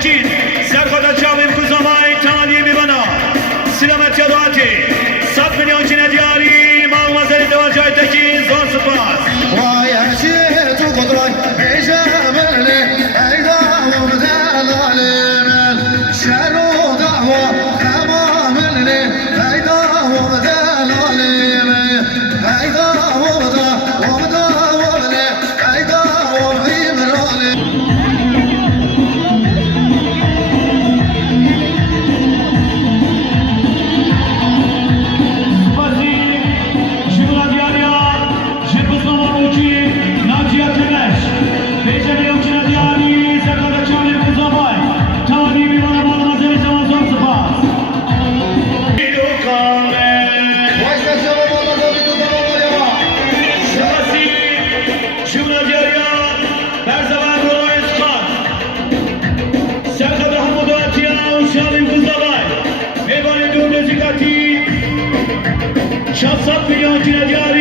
Tekin, Serkada Çavim Kuzamay, Tani Mivana, Silamet Yadati, 7 milyon çine diyari, Malmazeli Devacay Tekin, zor spas. Vay her tu kudray, ecabeli, eydavu delalim, şeru dava, emameli, eydavu delalim, eydavu da, vavdavali, eydavu imralim. Şahsat milyon çine diyari